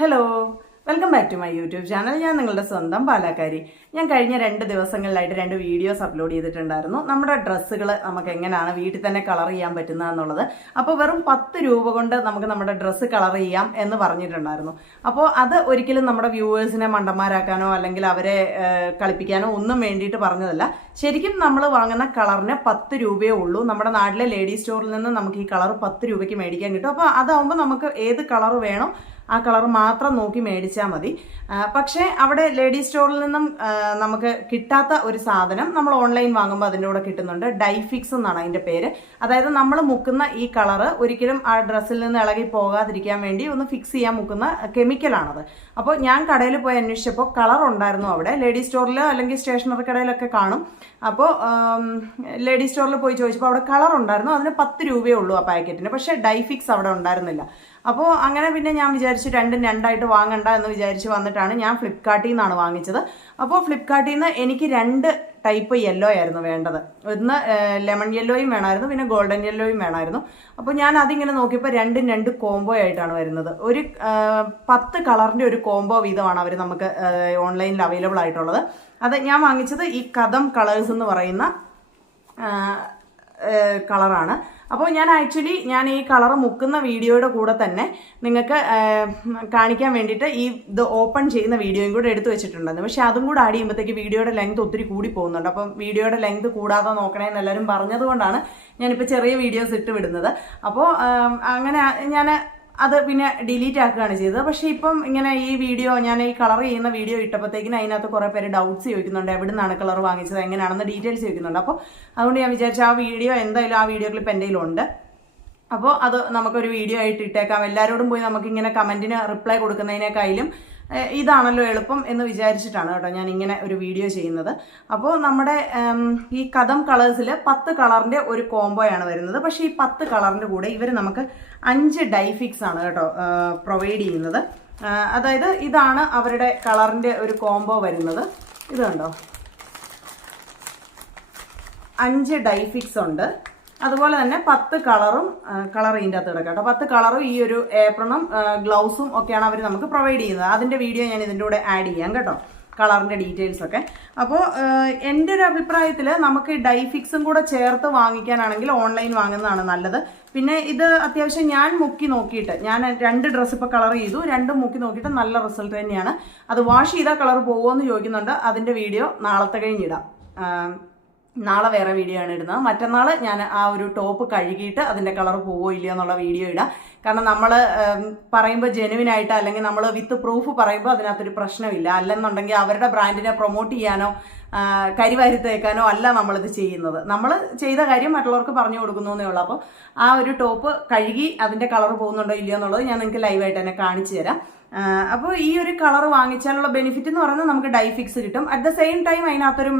Hello welcome back to my YouTube channel ഞാൻ നിങ്ങളുടെ സ്വന്തം പാലാക്കാരി. ഞാൻ കഴിഞ്ഞ രണ്ട് ദിവസങ്ങളിലായിട്ട് രണ്ട് വീഡിയോസ് അപ്ലോഡ് ചെയ്തിട്ടുണ്ടായിരുന്നു. നമ്മുടെ ഡ്രസ്സുകൾ നമുക്ക് എങ്ങനെയാണ് വീട്ടിൽ തന്നെ കളർ ചെയ്യാൻ പറ്റുന്നതെന്നുള്ളത് അപ്പോൾ വെറും പത്ത് രൂപ കൊണ്ട് നമുക്ക് നമ്മുടെ ഡ്രസ്സ് കളർ ചെയ്യാം എന്ന് പറഞ്ഞിട്ടുണ്ടായിരുന്നു. അപ്പോൾ അത് ഒരിക്കലും നമ്മുടെ വ്യൂവേഴ്സിനെ മണ്ടന്മാരാക്കാനോ അല്ലെങ്കിൽ അവരെ കളിപ്പിക്കാനോ ഒന്നും വേണ്ടിയിട്ട് പറഞ്ഞതല്ല. ശരിക്കും നമ്മൾ വാങ്ങുന്ന കളറിന് പത്ത് രൂപയേ ഉള്ളൂ. നമ്മുടെ നാട്ടിലെ ലേഡീസ് സ്റ്റോറിൽ നിന്ന് നമുക്ക് ഈ കളർ പത്ത് രൂപയ്ക്ക് മേടിക്കാൻ കിട്ടും. അപ്പോൾ അതാവുമ്പോൾ നമുക്ക് ഏത് കളർ വേണോ ആ കളർ മാത്രം നോക്കി മേടിച്ചാൽ മതി. പക്ഷേ അവിടെ ലേഡീസ് സ്റ്റോറിൽ നിന്നും നമുക്ക് കിട്ടാത്ത ഒരു സാധനം നമ്മൾ ഓൺലൈൻ വാങ്ങുമ്പോൾ അതിന്റെ കൂടെ കിട്ടുന്നുണ്ട്. ഡൈഫിക്സ് എന്നാണ് അതിന്റെ പേര്. അതായത് നമ്മൾ മുക്കുന്ന ഈ കളറ് ഒരിക്കലും ആ ഡ്രസ്സിൽ നിന്ന് ഇളകി പോകാതിരിക്കാൻ വേണ്ടി ഒന്ന് ഫിക്സ് ചെയ്യാൻ മുക്കുന്ന കെമിക്കലാണത് അപ്പോൾ ഞാൻ കടയിൽ പോയി അന്വേഷിച്ചപ്പോൾ കളർ ഉണ്ടായിരുന്നു അവിടെ. ലേഡീസ് സ്റ്റോറിൽ അല്ലെങ്കിൽ സ്റ്റേഷനറി കടയിലൊക്കെ കാണും. അപ്പോൾ ലേഡീസ് സ്റ്റോറിൽ പോയി ചോദിച്ചപ്പോൾ അവിടെ കളർ ഉണ്ടായിരുന്നു. അതിന് പത്ത് രൂപയേ ഉള്ളൂ ആ പാക്കറ്റിന് പക്ഷേ ഡൈഫിക്സ് അവിടെ ഉണ്ടായിരുന്നില്ല. അപ്പോൾ അങ്ങനെ പിന്നെ ഞാൻ വിചാരിച്ചു രണ്ടും രണ്ടായിട്ട് വാങ്ങണ്ട എന്ന് വിചാരിച്ച് വന്നിട്ടാണ് ഞാൻ ഫ്ലിപ്കാർട്ടിൽ നിന്നാണ് വാങ്ങിച്ചത്. അപ്പോൾ ഫ്ലിപ്കാർട്ടിൽ നിന്ന് എനിക്ക് രണ്ട് ടൈപ്പ് യെല്ലോ ആയിരുന്നു വേണ്ടത്. ഒന്ന് ലെമൺ യെല്ലോയും വേണമായിരുന്നു പിന്നെ ഗോൾഡൻ യെല്ലോയും വേണമായിരുന്നു. അപ്പോൾ ഞാൻ അതിങ്ങനെ നോക്കിയപ്പോൾ രണ്ടും രണ്ട് കോംബോ ആയിട്ടാണ് വരുന്നത്. ഒരു പത്ത് കളറിന്റെ ഒരു കോംബോ വീതമാണ് അവർ നമുക്ക് ഓൺലൈനിൽ അവൈലബിൾ ആയിട്ടുള്ളത്. അത് ഞാൻ വാങ്ങിച്ചത് ഈ കഥം കളേഴ്സ് എന്ന് പറയുന്ന കളറാണ്. അപ്പോൾ ഞാൻ ആക്ച്വലി ഞാൻ ഈ കളർ മുക്കുന്ന വീഡിയോയുടെ കൂടെ തന്നെ നിങ്ങൾക്ക് കാണിക്കാൻ വേണ്ടിയിട്ട് ഈ ഇത് ഓപ്പൺ ചെയ്യുന്ന വീഡിയോയും കൂടെ എടുത്തു വെച്ചിട്ടുണ്ടായിരുന്നു. പക്ഷേ അതും കൂടെ ആഡ് ചെയ്യുമ്പോഴത്തേക്ക് വീഡിയോയുടെ ലെങ്ത് ഒത്തിരി കൂടി പോകുന്നുണ്ട്. അപ്പം വീഡിയോയുടെ ലെങ്ത് കൂടാതെ നോക്കണേന്ന് എല്ലാവരും പറഞ്ഞതുകൊണ്ടാണ് ഞാനിപ്പോൾ ചെറിയ വീഡിയോസ് ഇട്ട് വിടുന്നത്. അപ്പോൾ അങ്ങനെ ഞാൻ അത് പിന്നെ ഡിലീറ്റ് ആക്കുകയാണ് ചെയ്തത്. പക്ഷേ ഇപ്പം ഇങ്ങനെ ഈ വീഡിയോ ഞാൻ ഈ കളർ ചെയ്യുന്ന വീഡിയോ ഇട്ടപ്പോഴത്തേക്കിന് അതിനകത്ത് കുറേ പേര് ഡൗട്ട്സ് ചോദിക്കുന്നുണ്ട്. എവിടെ നിന്നാണ് കളർ വാങ്ങിച്ചത്? എങ്ങനെയാണെന്ന് ഡീറ്റെയിൽസ് ചോദിക്കുന്നുണ്ട്. അപ്പോൾ അതുകൊണ്ട് ഞാൻ വിചാരിച്ചു ആ വീഡിയോ എന്തായാലും ആ വീഡിയോ ക്ലിപ്പ് എന്റെ കയ്യിലുണ്ട്. അപ്പോൾ അത് നമുക്കൊരു വീഡിയോ ആയിട്ട് ഇട്ടേക്കാം. എല്ലാവരോടും പോയി നമുക്കിങ്ങനെ കമന്റിന് റിപ്ലൈ കൊടുക്കുന്നതിനേക്കാളും ഏഹ്, ഇതാണല്ലോ എളുപ്പം എന്ന് വിചാരിച്ചിട്ടാണ് കേട്ടോ ഞാൻ ഇങ്ങനെ ഒരു വീഡിയോ ചെയ്യുന്നത്. അപ്പോൾ നമ്മുടെ ഈ കഥം കളേഴ്സിൽ പത്ത് കളറിന്റെ ഒരു കോംബോയാണ് വരുന്നത്. പക്ഷേ ഈ പത്ത് കളറിന്റെ കൂടെ ഇവർ നമുക്ക് അഞ്ച് ഡൈഫിക്സ് ആണ് കേട്ടോ പ്രൊവൈഡ് ചെയ്യുന്നത്. അതായത് ഇതാണ് അവരുടെ കളറിന്റെ ഒരു കോംബോ വരുന്നത്. ഇതുണ്ടോ അഞ്ച് ഡൈഫിക്സ് ഉണ്ട്. അതുപോലെ തന്നെ പത്ത് കളറും കളർ ഇതിന്റെ അകത്ത് കിടക്കാം കേട്ടോ. പത്ത് കളറും ഈ ഒരു ഏപ്രണും ഗ്ലൗസും ഒക്കെയാണ് അവർ നമുക്ക് പ്രൊവൈഡ് ചെയ്യുന്നത്. അതിന്റെ വീഡിയോ ഞാൻ ഇതിന്റെ കൂടെ ആഡ് ചെയ്യാം കേട്ടോ കളറിന്റെ ഡീറ്റെയിൽസ് ഒക്കെ. അപ്പോൾ എന്റെ ഒരു അഭിപ്രായത്തിൽ നമുക്ക് ഡൈ ഫിക്സും കൂടെ ചേർത്ത് വാങ്ങിക്കാനാണെങ്കിൽ ഓൺലൈൻ വാങ്ങുന്നതാണ് നല്ലത്. പിന്നെ ഇത് അത്യാവശ്യം ഞാൻ മുക്കി നോക്കിയിട്ട് ഞാൻ രണ്ട് ഡ്രസ്സ് ഇപ്പോൾ കളർ ചെയ്തു രണ്ടും മുക്കി നോക്കിയിട്ട് നല്ല റിസൾട്ട് തന്നെയാണ്. അത് വാഷ് ചെയ്താൽ കളർ പോകുമോ എന്ന് ചോദിക്കുന്നുണ്ട്. അതിന്റെ വീഡിയോ നാളത്തെ കഴിഞ്ഞിടാം നാളെ വേറെ വീഡിയോ ആണ് ഇടുന്നത്. മറ്റന്നാൾ ഞാൻ ആ ഒരു ടോപ്പ് കഴുകിയിട്ട് അതിന്റെ കളർ പോവോ ഇല്ലയോ എന്നുള്ള വീഡിയോ ഇടാം. കാരണം നമ്മൾ പറയുമ്പോൾ ജെനുവിൻ ആയിട്ട് അല്ലെങ്കിൽ നമ്മൾ വിത്ത് പ്രൂഫ് പറയുമ്പോൾ അതിനകത്തൊരു പ്രശ്നമില്ല. അല്ലെന്നുണ്ടെങ്കിൽ അവരുടെ ബ്രാൻഡിനെ പ്രൊമോട്ട് ചെയ്യാനോ ആ, കരിവാരി തേക്കാനോ അല്ല നമ്മളിത് ചെയ്യുന്നത്. നമ്മൾ ചെയ്ത കാര്യം മറ്റുള്ളവർക്ക് പറഞ്ഞു കൊടുക്കുന്നു എന്നേ ഉള്ളൂ. അപ്പോൾ ആ ഒരു ടോപ്പ് കഴുകി അതിന്റെ കളർ പോകുന്നുണ്ടോ ഇല്ലയോ എന്നുള്ളത് ഞാൻ നിങ്ങൾക്ക് ലൈവായിട്ട് തന്നെ കാണിച്ചു തരാം. അപ്പോൾ ഈ ഒരു കളർ വാങ്ങിച്ചാലുള്ള ബെനിഫിറ്റ് എന്ന് പറയുന്നത് നമുക്ക് ഡൈ ഫിക്സ് കിട്ടും. അറ്റ് ദ സെയിം ടൈം അതിനകത്തൊരു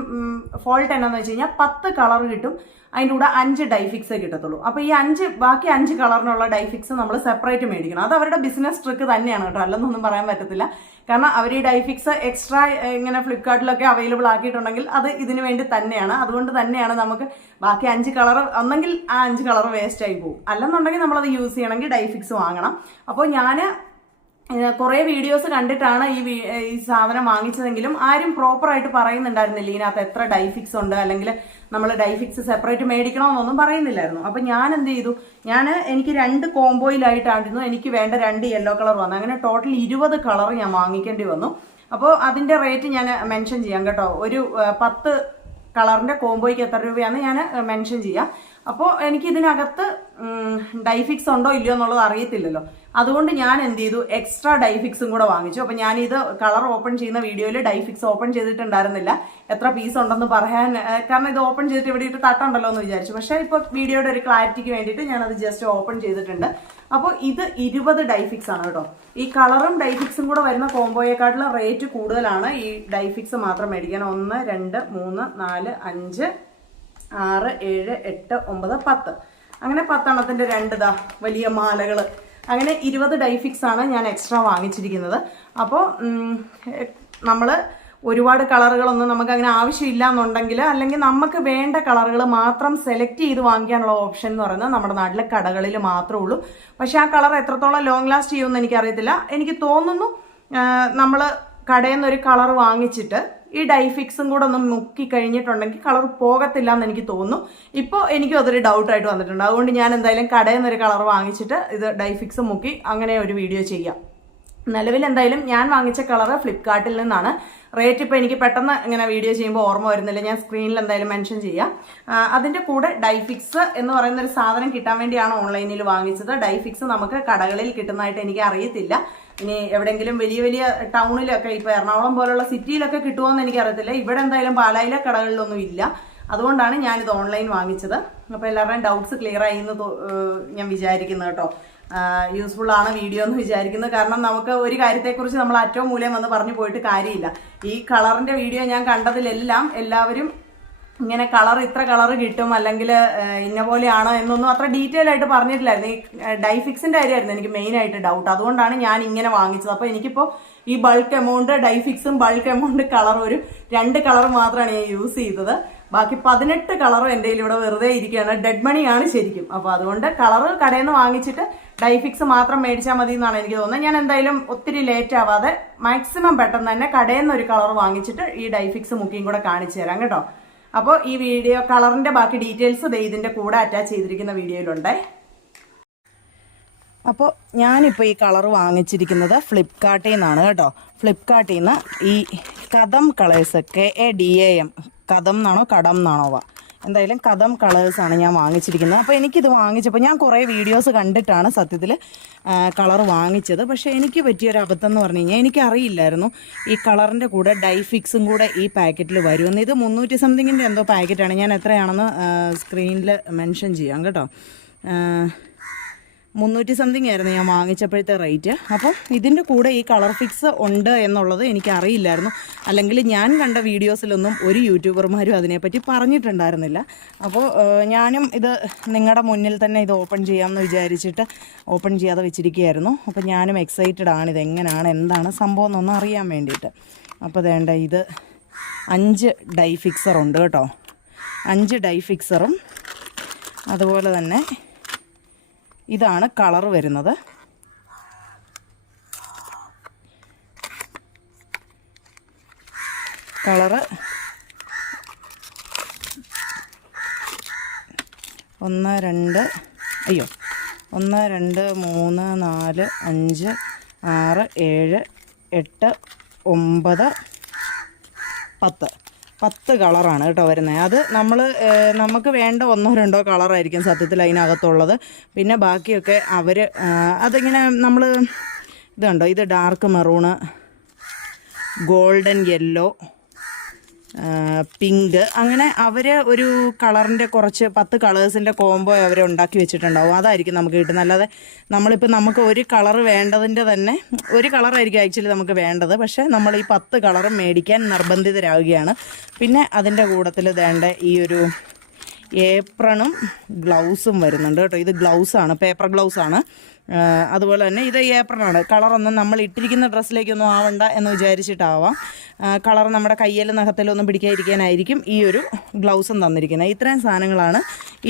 ഫോൾട്ട് എന്നാന്ന് വെച്ച് കഴിഞ്ഞാൽ പത്ത് കളർ കിട്ടും. അതിന്റെ കൂടെ അഞ്ച് ഡൈ ഫിക്സ് കിട്ടത്തുള്ളൂ. അപ്പോൾ ഈ അഞ്ച് ബാക്കി അഞ്ച് കളറിനുള്ള ഡൈ ഫിക്സ് നമ്മൾ സെപ്പറേറ്റ് മേടിക്കണം. അത് അവരുടെ ബിസിനസ് ട്രിക്ക് തന്നെയാണ് കേട്ടോ. അല്ലെന്നൊന്നും പറയാൻ പറ്റത്തില്ല. കാരണം അവർ ഈ ഡൈ ഫിക്സ് എക്സ്ട്രാ ഇങ്ങനെ ഫ്ലിപ്കാർട്ടിലൊക്കെ അവൈലബിൾ ആക്കിയിട്ടുണ്ടെങ്കിൽ അത് ഇതിനു വേണ്ടി തന്നെയാണ്. അതുകൊണ്ട് തന്നെയാണ് നമുക്ക് ബാക്കി അഞ്ച് കളർ ഒന്നെങ്കിൽ ആ അഞ്ച് കളർ വേസ്റ്റ് ആയി പോകും അല്ലെന്നുണ്ടെങ്കിൽ നമ്മളത് യൂസ് ചെയ്യണമെങ്കിൽ ഡൈ ഫിക്സ് വാങ്ങണം. അപ്പോൾ ഞാൻ കുറേ വീഡിയോസ് കണ്ടിട്ടാണ് ഈ ഈ സാധനം വാങ്ങിച്ചതെങ്കിലും ആരും പ്രോപ്പറായിട്ട് പറയുന്നുണ്ടായിരുന്നില്ല. ഇതിനകത്ത് എത്ര ഡൈഫിക്സ് ഉണ്ട് അല്ലെങ്കിൽ നമ്മൾ ഡൈഫിക്സ് സെപ്പറേറ്റ് മേടിക്കണമെന്നൊന്നും പറയുന്നില്ലായിരുന്നു. അപ്പം ഞാൻ എന്ത് ചെയ്തു? ഞാൻ എനിക്ക് രണ്ട് കോംബോയിലായിട്ടായിരുന്നു എനിക്ക് വേണ്ട രണ്ട് യെല്ലോ കളർ വന്നു അങ്ങനെ ടോട്ടൽ ഇരുപത് കളർ ഞാൻ വാങ്ങിക്കേണ്ടി വന്നു. അപ്പോൾ അതിന്റെ റേറ്റ് ഞാൻ മെൻഷൻ ചെയ്യാം കേട്ടോ. ഒരു പത്ത് കളറിന്റെ കോംബോയ്ക്ക് എത്ര രൂപയാണെന്ന് ഞാൻ മെൻഷൻ ചെയ്യാം. അപ്പോൾ എനിക്ക് ഇതിനകത്ത് ഡൈഫിക്സ് ഉണ്ടോ ഇല്ലയോ എന്നുള്ളത് അറിയത്തില്ലല്ലോ. അതുകൊണ്ട് ഞാൻ എന്ത് ചെയ്തു? എക്സ്ട്രാ ഡൈഫിക്സും കൂടെ വാങ്ങിച്ചു. അപ്പം ഞാനിത് കളർ ഓപ്പൺ ചെയ്യുന്ന വീഡിയോയിൽ ഡൈഫിക്സ് ഓപ്പൺ ചെയ്തിട്ടുണ്ടായിരുന്നില്ല. എത്ര പീസ് ഉണ്ടെന്ന് പറയാൻ കാരണം ഇത് ഓപ്പൺ ചെയ്തിട്ട് ഇവിടെ ഇട്ട് തട്ടുണ്ടല്ലോ എന്ന് വിചാരിച്ചു. പക്ഷേ ഇപ്പോൾ വീഡിയോയുടെ ഒരു ക്ലാരിറ്റിക്ക് വേണ്ടിയിട്ട് ഞാനത് ജസ്റ്റ് ഓപ്പൺ ചെയ്തിട്ടുണ്ട്. അപ്പോൾ ഇത് ഇരുപത് ഡൈഫിക്സ് ആണ് കേട്ടോ. ഈ കളറും ഡൈഫിക്സും കൂടെ വരുന്ന കോംബോയെക്കാട്ടിലും റേറ്റ് കൂടുതലാണ്. ഈ ഡൈഫിക്സ് മാത്രം മേടിക്കാൻ. ഒന്ന് രണ്ട് മൂന്ന് നാല് അഞ്ച് ആറ് ഏഴ് എട്ട് ഒമ്പത് പത്ത്. അങ്ങനെ പത്തെണ്ണത്തിന്റെ രണ്ട് ദാ വലിയ മാലകൾ അങ്ങനെ ഇരുപത് ഡൈഫിക്സ് ആണ് ഞാൻ എക്സ്ട്രാ വാങ്ങിച്ചിരിക്കുന്നത്. അപ്പോൾ നമ്മൾ ഒരുപാട് കളറുകളൊന്നും നമുക്ക് അങ്ങനെ ആവശ്യമില്ല എന്നുണ്ടെങ്കിൽ അല്ലെങ്കിൽ നമുക്ക് വേണ്ട കളറുകൾ മാത്രം സെലക്ട് ചെയ്ത് വാങ്ങിക്കാനുള്ള ഓപ്ഷൻ എന്ന് പറയുന്നത് നമ്മുടെ നാട്ടിലെ കടകളിൽ മാത്രമേ ഉള്ളൂ. പക്ഷേ ആ കളർ എത്രത്തോളം ലോങ് ലാസ്റ്റ് ചെയ്യുമെന്ന് എനിക്കറിയത്തില്ല. എനിക്ക് തോന്നുന്നു നമ്മൾ കടയിൽ നിന്നൊരു കളർ വാങ്ങിച്ചിട്ട് ഈ ഡൈഫിക്സും കൂടെ ഒന്ന് മുക്കി കഴിഞ്ഞിട്ടുണ്ടെങ്കിൽ കളർ പോകത്തില്ല എന്ന് എനിക്ക് തോന്നുന്നു. ഇപ്പോൾ എനിക്കും അതൊരു ഡൗട്ടായിട്ട് വന്നിട്ടുണ്ട്. അതുകൊണ്ട് ഞാൻ എന്തായാലും കടയിൽ നിന്നൊരു കളർ വാങ്ങിച്ചിട്ട് ഇത് ഡൈഫിക്സ് മുക്കി അങ്ങനെ ഒരു വീഡിയോ ചെയ്യാം. നിലവിൽ എന്തായാലും ഞാൻ വാങ്ങിച്ച കളർ ഫ്ലിപ്കാർട്ടിൽ നിന്നാണ്. റേറ്റ് ഇപ്പോൾ എനിക്ക് പെട്ടെന്ന് ഇങ്ങനെ വീഡിയോ ചെയ്യുമ്പോൾ ഓർമ്മ വരുന്നില്ല. ഞാൻ സ്ക്രീനിൽ എന്തായാലും മെൻഷൻ ചെയ്യാം. അതിന്റെ കൂടെ ഡൈഫിക്സ് എന്ന് പറയുന്ന ഒരു സാധനം കിട്ടാൻ വേണ്ടിയാണ് ഓൺലൈനിൽ വാങ്ങിച്ചത്. ഡൈഫിക്സ് നമുക്ക് കടകളിൽ കിട്ടുന്നതായിട്ട് എനിക്ക് അറിയത്തില്ല. ഇനി എവിടെയെങ്കിലും വലിയ വലിയ ടൗണിലൊക്കെ ഇപ്പോൾ എറണാകുളം പോലുള്ള സിറ്റിയിലൊക്കെ കിട്ടുമോന്ന് എനിക്ക് അറിയത്തില്ല ഇവിടെ എന്തായാലും പാലായിലെ കടകളിലൊന്നും ഇല്ല. അതുകൊണ്ടാണ് ഞാനിത് ഓൺലൈൻ വാങ്ങിച്ചത്. അപ്പോൾ എല്ലാവരുടെയും ഡൗട്ട്സ് ക്ലിയർ ആയി എന്ന് ഞാൻ വിചാരിക്കുന്നു കേട്ടോ. യൂസ്ഫുൾ ആണ് വീഡിയോ എന്ന് വിചാരിക്കുന്നത് കാരണം നമുക്ക് ഒരു കാര്യത്തെക്കുറിച്ച് നമ്മൾ അറ്റവും മൂലം വന്ന് പറഞ്ഞു പോയിട്ട് കാര്യമില്ല. ഈ കളറിന്റെ വീഡിയോ ഞാൻ കണ്ടതിലെല്ലാം എല്ലാവരും ഇങ്ങനെ കളർ ഇത്ര കളർ കിട്ടും അല്ലെങ്കിൽ ഇന്ന പോലെയാണോ എന്നൊന്നും അത്ര ഡീറ്റെയിൽ ആയിട്ട് പറഞ്ഞിട്ടില്ലായിരുന്നു. ഈ ഡൈഫിക്സിന്റെ കാര്യമായിരുന്നു എനിക്ക് മെയിൻ ആയിട്ട് ഡൗട്ട് അതുകൊണ്ടാണ് ഞാൻ ഇങ്ങനെ വാങ്ങിച്ചത്. അപ്പോൾ എനിക്കിപ്പോൾ ഈ ബൾക്ക് എമൗണ്ട് ഡൈഫിക്സും ബൾക്ക് എമൗണ്ട് കളറും ഒരു രണ്ട് കളർ മാത്രമാണ് ഞാൻ യൂസ് ചെയ്തത്. ബാക്കി പതിനെട്ട് കളറും എന്റെ ഇവിടെ വെറുതെ ഇരിക്കുകയാണ്. ഡെഡ് മണിയാണ് ശരിക്കും. അപ്പോൾ അതുകൊണ്ട് കളർ കടയിൽ നിന്ന് വാങ്ങിച്ചിട്ട് ഡൈഫിക്സ് മാത്രം മേടിച്ചാൽ മതി എന്നാണ് എനിക്ക് തോന്നുന്നത്. ഞാൻ എന്തായാലും ഒത്തിരി ലേറ്റ് ആവാതെ മാക്സിമം പെട്ടെന്ന് തന്നെ കടയിൽ നിന്ന് ഒരു കളർ വാങ്ങിച്ചിട്ട് ഈ ഡൈഫിക്സ് മുക്കിയും കൂടെ കാണിച്ചു തരാം കേട്ടോ. അപ്പോൾ ഈ വീഡിയോ കളറിന്റെ ബാക്കി ഡീറ്റെയിൽസ് ദേ ഇതിന്റെ കൂടെ അറ്റാച്ച് ചെയ്തിരിക്കുന്ന വീഡിയോയിലുണ്ട്. അപ്പോൾ ഞാനിപ്പോൾ ഈ കളർ വാങ്ങിച്ചിരിക്കുന്നത് ഫ്ലിപ്കാർട്ടിൽ നിന്നാണ് കേട്ടോ. ഫ്ലിപ്കാർട്ടിൽ നിന്ന് ഈ Kadam colours K A D A M Kadam എന്നാണോ കടം എന്നാണോ എന്തായാലും കഥം കളേഴ്സാണ് ഞാൻ വാങ്ങിച്ചിരിക്കുന്നത്. അപ്പോൾ എനിക്കിത് വാങ്ങിച്ചപ്പോൾ ഞാൻ കുറേ വീഡിയോസ് കണ്ടിട്ടാണ് സത്യത്തിൽ കളർ വാങ്ങിച്ചത്. പക്ഷേ എനിക്ക് പറ്റിയൊരു അബദ്ധം എന്ന് പറഞ്ഞു കഴിഞ്ഞാൽ എനിക്കറിയില്ലായിരുന്നു ഈ കളറിന്റെ കൂടെ ഡൈ ഫിക്സും കൂടെ ഈ പാക്കറ്റിൽ വരുമെന്ന്. ഇത് മുന്നൂറ്റി സംതിങ്ങിന്റെ എന്തോ പാക്കറ്റാണ് ഞാൻ എത്രയാണെന്ന് സ്ക്രീനിൽ മെൻഷൻ ചെയ്യാം കേട്ടോ. മുന്നൂറ്റി സംതിങ് ആയിരുന്നു ഞാൻ വാങ്ങിച്ചപ്പോഴത്തെ റേറ്റ് അപ്പം ഇതിന്റെ കൂടെ ഈ കളർ ഫിക്സ് ഉണ്ട് എന്നുള്ളത് എനിക്ക് അറിയില്ലായിരുന്നു. അല്ലെങ്കിൽ ഞാൻ കണ്ട വീഡിയോസിലൊന്നും ഒരു യൂട്യൂബർമാരും അതിനെപ്പറ്റി പറഞ്ഞിട്ടുണ്ടായിരുന്നില്ല. അപ്പോൾ ഞാനും ഇത് നിങ്ങളുടെ മുന്നിൽ തന്നെ ഇത് ഓപ്പൺ ചെയ്യാമെന്ന് വിചാരിച്ചിട്ട് ഓപ്പൺ ചെയ്യാതെ വെച്ചിരിക്കുകയായിരുന്നു. അപ്പോൾ ഞാനും എക്സൈറ്റഡ് ആണ് ഇത് എങ്ങനെയാണ് എന്താണ് സംഭവം എന്നൊന്ന് അറിയാൻ വേണ്ടിയിട്ട്. അപ്പോൾ വേണ്ട ഇത് അഞ്ച് ഡൈ ഫിക്സർ ഉണ്ട് കേട്ടോ. അഞ്ച് ഡൈ ഫിക്സറും അതുപോലെ തന്നെ ഇതാണ് കളർ വരുന്നത്. കളറ് ഒന്ന് രണ്ട് അയ്യോ ഒന്ന് രണ്ട് മൂന്ന് നാല് അഞ്ച് ആറ് ഏഴ് എട്ട് ഒമ്പത് പത്ത്. പത്ത് കളറാണ് കേട്ടോ വരുന്നത് അത് നമ്മൾ നമുക്ക് വേണ്ട ഒന്നോ രണ്ടോ കളറായിരിക്കും സത്യത്തിൽ അതിനകത്തുള്ളത്. പിന്നെ ബാക്കിയൊക്കെ അവർ അതിങ്ങനെ നമ്മൾ ഇതുണ്ടോ? ഇത് dark maroon golden yellow pink. അങ്ങനെ അവർ ഒരു കളറിന്റെ കുറച്ച് പത്ത് കളേഴ്സിന്റെ കോംബോ അവർ ഉണ്ടാക്കി വെച്ചിട്ടുണ്ടാവും. അതായിരിക്കും നമുക്ക് കിട്ടുന്നത്. അല്ലാതെ നമ്മളിപ്പോൾ നമുക്ക് ഒരു കളർ വേണ്ടതിന്റെ തന്നെ ഒരു കളറായിരിക്കും ആക്ച്വലി നമുക്ക് വേണ്ടത്. പക്ഷേ നമ്മൾ ഈ പത്ത് കളറും മേടിക്കാൻ നിർബന്ധിതരാകുകയാണ് പിന്നെ അതിന്റെ കൂട്ടത്തിൽ വേണ്ട ഈ ഒരു ഏപ്രണും ഗ്ലൗസും വരുന്നുണ്ട് കേട്ടോ. ഇത് ഗ്ലൗസാണ് പേപ്പർ ഗ്ലൗസാണ്. അതുപോലെ തന്നെ ഇത് ഏപ്രണാണ് കളറൊന്നും നമ്മൾ ഇട്ടിരിക്കുന്ന ഡ്രസ്സിലേക്കൊന്നും ആവണ്ട എന്ന് വിചാരിച്ചിട്ടാവാം. കളർ നമ്മുടെ കയ്യിലും നഖത്തിലൊന്നും പിടിക്കാതിരിക്കാനായിരിക്കും ഈ ഒരു ഗ്ലൗസും തന്നിരിക്കുന്നത്. ഇത്രയും സാധനങ്ങളാണ്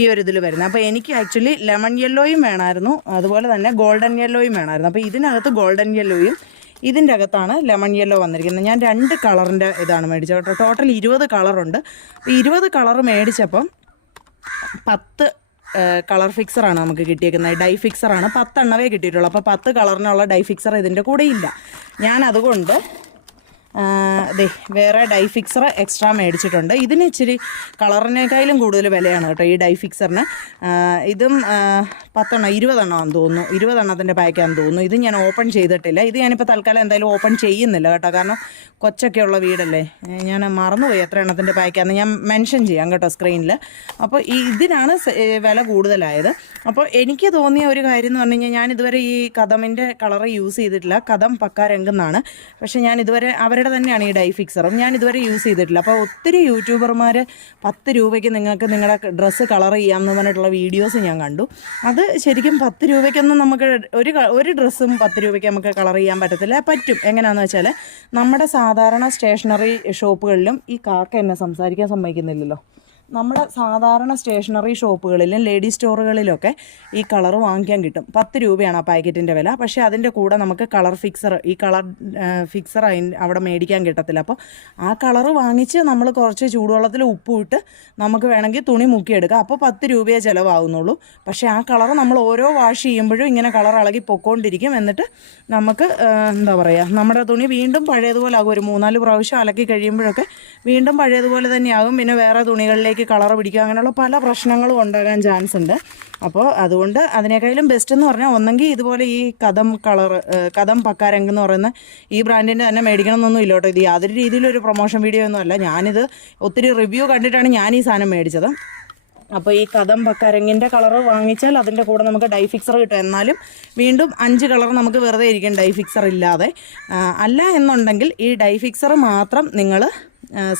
ഈ ഒരു ഇതിൽ വരുന്നത്. അപ്പോൾ എനിക്ക് ആക്ച്വലി ലെമൺ യെല്ലോയും വേണമായിരുന്നു. അതുപോലെ തന്നെ ഗോൾഡൻ യെല്ലോയും വേണമായിരുന്നു. അപ്പോൾ ഇതിനകത്ത് ഗോൾഡൻ യെല്ലോയും ഇതിന്റെ അകത്താണ് ലെമൺ യെല്ലോ വന്നിരിക്കുന്നത്. ഞാൻ രണ്ട് കളറിന്റെ ഇതാണ് മേടിച്ചത് കേട്ടോ. ടോട്ടൽ ഇരുപത് കളറുണ്ട്. അപ്പോൾ ഇരുപത് കളർ മേടിച്ചപ്പം പത്ത് കളർ ഫിക്സറാണ് നമുക്ക് കിട്ടിയേക്കുന്നത്. ഡൈ ഫിക്സറാണ് പത്തെണ്ണവേ കിട്ടിയിട്ടുള്ളൂ. അപ്പോൾ പത്ത് കളറിനുള്ള ഡൈ ഫിക്സർ ഇതിന്റെ കൂടെ ഇല്ല. ഞാൻ അതുകൊണ്ട് ദേ വേറെ ഡൈ ഫിക്സർ എക്സ്ട്രാ മേടിച്ചിട്ടുണ്ട്. ഇതിന് ഇച്ചിരി കളറിനേക്കാളും കൂടുതൽ വിലയാണ് കേട്ടോ ഈ ഡൈ ഫിക്സറിന്. ഇതും പത്തെണ്ണം ഇരുപതെണ്ണമാണെന്ന് തോന്നുന്നു. ഇരുപതെണ്ണത്തിന്റെ പാക്കാന്ന് തോന്നുന്നു. ഇത് ഞാൻ ഓപ്പൺ ചെയ്തിട്ടില്ല. ഇത് ഞാനിപ്പോൾ തൽക്കാലം എന്തായാലും ഓപ്പൺ ചെയ്യുന്നില്ല കേട്ടോ. കാരണം കൊച്ചൊക്കെ ഉള്ള വീടല്ലേ ഞാൻ മറന്നുപോയി എത്ര എണ്ണത്തിന്റെ പാക്കാന്ന് ഞാൻ മെൻഷൻ ചെയ്യാം കേട്ടോ സ്ക്രീനിൽ അപ്പോൾ ഈ ഇതിനാണ് വില കൂടുതലായത്. അപ്പോൾ എനിക്ക് തോന്നിയ ഒരു കാര്യം എന്ന് പറഞ്ഞു കഴിഞ്ഞാൽ ഞാൻ ഇതുവരെ ഈ കഥമിന്റെ കളർ യൂസ് ചെയ്തിട്ടില്ല. കദം പക്ക രംഗെന്നാണ് പക്ഷേ ഞാൻ ഇതുവരെ അവരെ അവരുടെ തന്നെയാണ് ഈ ഡൈ ഫിക്സറും ഞാൻ ഇതുവരെ യൂസ് ചെയ്തിട്ടില്ല. അപ്പോൾ ഒത്തിരി യൂട്യൂബർമാർ പത്ത് രൂപയ്ക്ക് നിങ്ങൾക്ക് നിങ്ങളുടെ ഡ്രസ്സ് കളർ ചെയ്യാമെന്ന് പറഞ്ഞിട്ടുള്ള വീഡിയോസ് ഞാൻ കണ്ടു. അത് ശരിക്കും പത്ത് രൂപയ്ക്കൊന്നും നമുക്ക് ഒരു ഒരു ഡ്രസ്സും പത്ത് രൂപയ്ക്ക് നമുക്ക് കളർ ചെയ്യാൻ പറ്റത്തില്ല. പറ്റും. എങ്ങനെയാണെന്ന് വെച്ചാൽ നമ്മുടെ സാധാരണ സ്റ്റേഷനറി ഷോപ്പുകളിലും ഈ കാക്ക എന്നെ സംസാരിക്കാൻ സമ്മതിക്കുന്നില്ലല്ലോ. നമ്മുടെ സാധാരണ സ്റ്റേഷനറി ഷോപ്പുകളിലും ലേഡീസ് സ്റ്റോറുകളിലൊക്കെ ഈ കളർ വാങ്ങിക്കാൻ കിട്ടും. പത്ത് രൂപയാണ് ആ പാക്കറ്റിന്റെ വില. പക്ഷേ അതിന്റെ കൂടെ നമുക്ക് കളർ ഫിക്സർ ഈ കളർ ഫിക്സർ അതിന് അവിടെ മേടിക്കാൻ കിട്ടത്തില്ല. അപ്പോൾ ആ കളർ വാങ്ങിച്ച് നമ്മൾ കുറച്ച് ചൂടുവെള്ളത്തിൽ ഉപ്പ് ഇട്ട് നമുക്ക് വേണമെങ്കിൽ തുണി മുക്കിയെടുക്കാം. അപ്പോൾ പത്ത് രൂപയെ ചിലവാകുന്നുള്ളൂ. പക്ഷേ ആ കളർ നമ്മൾ ഓരോ വാഷ് ചെയ്യുമ്പോഴും ഇങ്ങനെ കളർ ഇളകി പൊക്കോണ്ടിരിക്കും. എന്നിട്ട് നമുക്ക് എന്താ പറയുക നമ്മുടെ തുണി വീണ്ടും പഴയതുപോലെ ആകും. ഒരു മൂന്നാൽ പ്രാവശ്യം അലക്കി കഴിയുമ്പോഴൊക്കെ വീണ്ടും പഴയതുപോലെ തന്നെയാകും പിന്നെ വേറെ തുണികളിലേക്ക് കളർ പിടിക്കുക അങ്ങനെയുള്ള പല പ്രശ്നങ്ങളും ഉണ്ടാകാൻ ചാൻസ് ഉണ്ട്. അപ്പോൾ അതുകൊണ്ട് അതിനേക്കാളും ബെസ്റ്റ് എന്ന് പറഞ്ഞാൽ ഒന്നെങ്കിൽ ഇതുപോലെ ഈ കഥം കളർ കഥം പക്കാരംഗ് എന്ന് പറയുന്ന ഈ ബ്രാൻഡിന്റെ തന്നെ മേടിക്കണം എന്നൊന്നും ഇല്ല കേട്ടോ. ഇത് യാതൊരു രീതിയിലൊരു പ്രൊമോഷൻ വീഡിയോ ഒന്നും അല്ല. ഞാനിത് ഒത്തിരി റിവ്യൂ കണ്ടിട്ടാണ് ഞാൻ ഈ സാധനം മേടിച്ചത്. അപ്പോൾ ഈ കഥം പക്കരങ്ങിന്റെ കളർ വാങ്ങിച്ചാൽ അതിന്റെ കൂടെ നമുക്ക് ഡൈ ഫിക്സർ കിട്ടും. എന്നാലും വീണ്ടും അഞ്ച് കളർ നമുക്ക് വെറുതെ ഇരിക്കും ഡൈ ഫിക്സർ ഇല്ലാതെ. അല്ല എന്നുണ്ടെങ്കിൽ ഈ ഡൈ ഫിക്സർ മാത്രം നിങ്ങൾ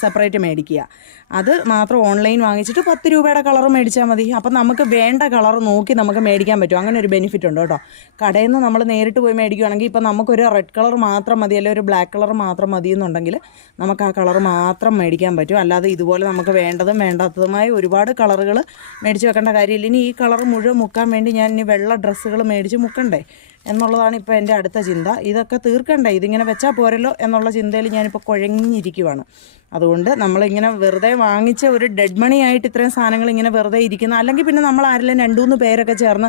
സെപ്പറേറ്റ് മേടിക്കുക. അത് മാത്രം ഓൺലൈൻ വാങ്ങിച്ചിട്ട് പത്ത് രൂപയുടെ കളർ മേടിച്ചാൽ മതി. അപ്പം നമുക്ക് വേണ്ട കളർ നോക്കി നമുക്ക് മേടിക്കാൻ പറ്റും. അങ്ങനെ ഒരു ബെനിഫിറ്റ് ഉണ്ട് കേട്ടോ. കടയിൽ നിന്ന് നമ്മൾ നേരിട്ട് പോയി മേടിക്കുകയാണെങ്കിൽ ഇപ്പം നമുക്കൊരു റെഡ് കളർ മാത്രം മതി അല്ലെങ്കിൽ ഒരു ബ്ലാക്ക് കളർ മാത്രം മതി എന്നുണ്ടെങ്കിൽ നമുക്ക് ആ കളർ മാത്രം മേടിക്കാൻ പറ്റും. അല്ലാതെ ഇതുപോലെ നമുക്ക് വേണ്ടതും വേണ്ടാത്തതുമായ ഒരുപാട് കളറുകൾ മേടിച്ച് വെക്കേണ്ട കാര്യമില്ല. ഇനി ഈ കളർ മുഴുവൻ മുക്കാൻ വേണ്ടി ഞാൻ ഇനി വെള്ള ഡ്രസ്സുകൾ മേടിച്ച് മുക്കണ്ടേ? എന്നുള്ളതാണ് ഇപ്പോൾ എന്റെ അടുത്ത ചിന്ത. ഇതൊക്കെ തീർക്കണ്ടേ? ഇതിങ്ങനെ വെച്ചാൽ പോരല്ലോ എന്നുള്ള ചിന്തയിൽ ഞാനിപ്പോൾ കുഴങ്ങിയിരിക്കുവാണ് അതുകൊണ്ട് നമ്മളിങ്ങനെ വെറുതെ വാങ്ങിച്ച ഒരു ഡെഡ് മണി ആയിട്ട് ഇത്രയും സാധനങ്ങൾ ഇങ്ങനെ വെറുതെ ഇരിക്കുന്ന അല്ലെങ്കിൽ പിന്നെ നമ്മൾ ആരെല്ലാം രണ്ടു മൂന്ന് പേരൊക്കെ ചേർന്ന്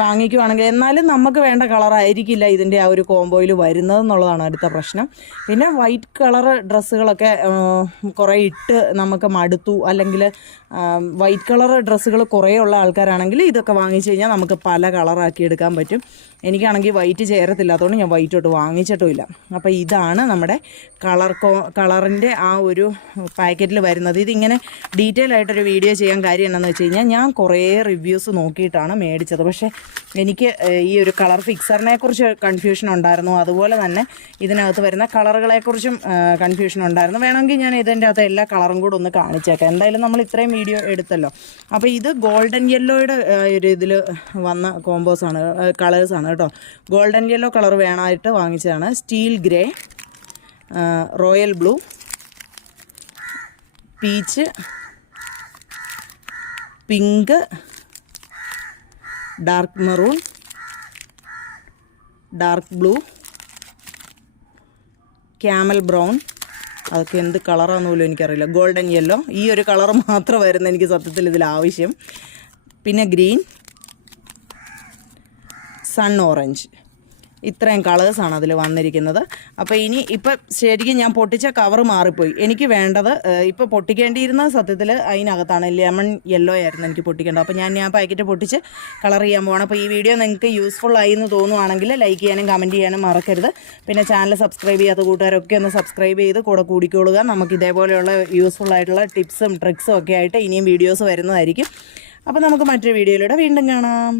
വാങ്ങിക്കുവാണെങ്കിൽ എന്നാലും നമുക്ക് വേണ്ട കളറായിരിക്കില്ല ഇതിന്റെ ആ ഒരു കോംബോയിൽ വരുന്നത് എന്നുള്ളതാണ് അടുത്ത പ്രശ്നം. പിന്നെ വൈറ്റ് കളർ ഡ്രസ്സുകളൊക്കെ കുറേ ഇട്ട് നമുക്ക് മടുത്തു. അല്ലെങ്കിൽ വൈറ്റ് കളർ ഡ്രസ്സുകൾ കുറേ ഉള്ള ആൾക്കാരാണെങ്കിൽ ഇതൊക്കെ വാങ്ങിച്ചു കഴിഞ്ഞാൽ നമുക്ക് പല കളറാക്കി എടുക്കാൻ പറ്റും. എനിക്കാണെങ്കിൽ വൈറ്റ് ചേരത്തില്ല. അതുകൊണ്ട് ഞാൻ വൈറ്റ് തൊട്ട് വാങ്ങിച്ചിട്ടുമില്ല. അപ്പോൾ ഇതാണ് നമ്മുടെ കളർ കോ കളറിന്റെ ആ ഒരു പാക്കറ്റിൽ വരുന്നത്. ഇതിങ്ങനെ ഡീറ്റെയിൽ ആയിട്ടൊരു വീഡിയോ ചെയ്യാൻ കാര്യം എന്താണെന്ന് വെച്ച് കഴിഞ്ഞാൽ ഞാൻ കുറേ റിവ്യൂസ് നോക്കിയിട്ടാണ് മേടിച്ചത്. പക്ഷേ എനിക്ക് ഈ ഒരു കളർ ഫിക്സറിനെ കുറിച്ച് കൺഫ്യൂഷൻ ഉണ്ടായിരുന്നു. അതുപോലെ തന്നെ ഇതിനകത്ത് വരുന്ന കളറുകളെക്കുറിച്ചും കൺഫ്യൂഷൻ ഉണ്ടായിരുന്നു. വേണമെങ്കിൽ ഞാൻ ഇതിന്റെ അകത്ത് എല്ലാ കളറും കൂടെ ഒന്ന് കാണിച്ചേക്കാം. എന്തായാലും നമ്മൾ ഇത്രയും വീഡിയോ എടുത്തല്ലോ. അപ്പോൾ ഇത് ഗോൾഡൻ യെല്ലോയുടെ ഒരു ഇതിൽ വന്ന കോമ്പോസാണ് കളേഴ്സാണ് കേട്ടോ. ഗോൾഡൻ യെല്ലോ കളർ വേണമായിട്ട് വാങ്ങിച്ചതാണ്. Steel grey royal blue peach pink dark maroon dark blue camel brown. അതൊക്കെ എന്ത് കളറാന്ന് പോലും എനിക്കറിയില്ല. Golden yellow. ഈ ഒരു കളർ മാത്രം വരുന്ന എനിക്ക് സത്യത്തിൽ ഇതിൽ ആവശ്യം പിന്നെ ഗ്രീൻ. Sun orange. ഇത്രയും കളേഴ്സാണ് അതിൽ വന്നിരിക്കുന്നത്. അപ്പോൾ ഇനി ഇപ്പം ശരിക്കും ഞാൻ പൊട്ടിച്ച കവർ മാറിപ്പോയി. എനിക്ക് വേണ്ടത് ഇപ്പോൾ പൊട്ടിക്കേണ്ടിയിരുന്ന സത്യത്തിൽ അതിനകത്താണ് ലെമൺ യെല്ലോ ആയിരുന്നു എനിക്ക് പൊട്ടിക്കേണ്ടത്. അപ്പോൾ ഞാൻ ഞാൻ പാക്കറ്റ് പൊട്ടിച്ച് കളർ ചെയ്യാൻ പോകണം അപ്പോൾ ഈ വീഡിയോ നിങ്ങൾക്ക് യൂസ്ഫുൾ ആയി എന്ന് തോന്നുവാണെങ്കിൽ ലൈക്ക് ചെയ്യാനും കമന്റ് ചെയ്യാനും മറക്കരുത്. പിന്നെ ചാനൽ സബ്സ്ക്രൈബ് ചെയ്യാത്ത കൂട്ടുകാരൊക്കെ ഒന്ന് സബ്സ്ക്രൈബ് ചെയ്ത് കൂടെ കൂടിക്കൊള്ളുക നമുക്ക് ഇതേപോലെയുള്ള യൂസ്ഫുൾ ആയിട്ടുള്ള ടിപ്സും ട്രിക്സും ഒക്കെ ആയിട്ട് ഇനിയും വീഡിയോസ് വരുന്നതായിരിക്കും. അപ്പോൾ നമുക്ക് മറ്റൊരു വീഡിയോയിലൂടെ വീണ്ടും കാണാം.